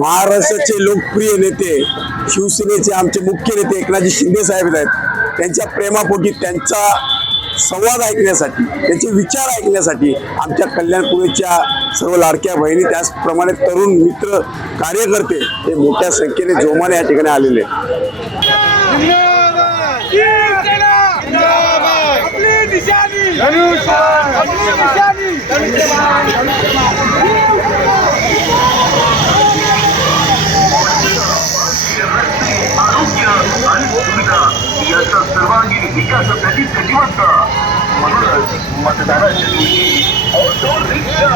महाराष्ट्राचे लोकप्रिय नेते शिवसेनेचे आमचे मुख्य नेते एकनाथजी शिंदे साहेब आहेत, त्यांच्या प्रेमापोटी त्यांचा संवाद ऐकण्यासाठी त्यांचे विचार ऐकण्यासाठी आमच्या कल्याणपुरीच्या सर्व लाडक्या बहिणी त्याचप्रमाणे तरुण मित्र कार्यकर्ते हे मोठ्या संख्येने जोमाने या ठिकाणी आलेले याचा सर्वांगीण विकासासाठी कटिबद्ध म्हणूनच मतदानाच्या दिवशी ऑटो रिक्षा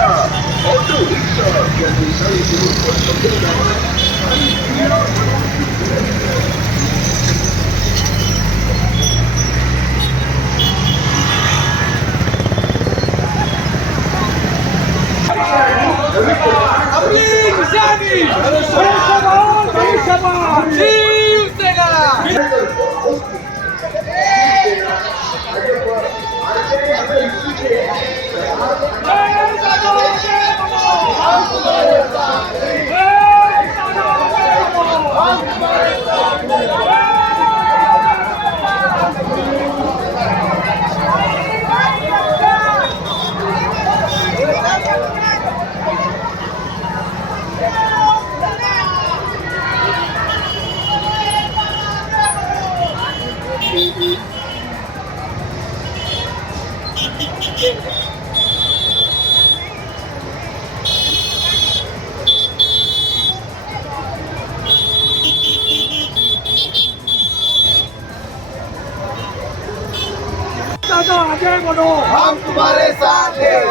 या आगे बढ़ो, हम तुम्हारे साथ हैं।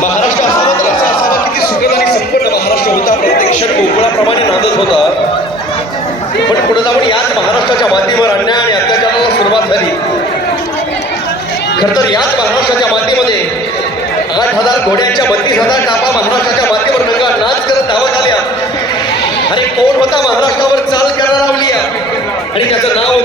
महाराष्ट्र असावा तर असा असावा किती सुखद आणि संपन्न महाराष्ट्र होता, प्रत्येक क्षण गोकुळाप्रमाणे नांदत होता. पण पुढे जाऊन याच महाराष्ट्राच्या मातीवर अन्याय आणि अत्याचाराला सुरुवात झाली. खर तर याच महाराष्ट्राच्या मातीमध्ये 8,000 घोड्यांच्या 32,000 टापा महाराष्ट्राच्या मातीवर नंगा नाच करत धावत आल्या. आणि कोण होता महाराष्ट्रावर चाल करायला लावली आणि त्याचं नाव होतं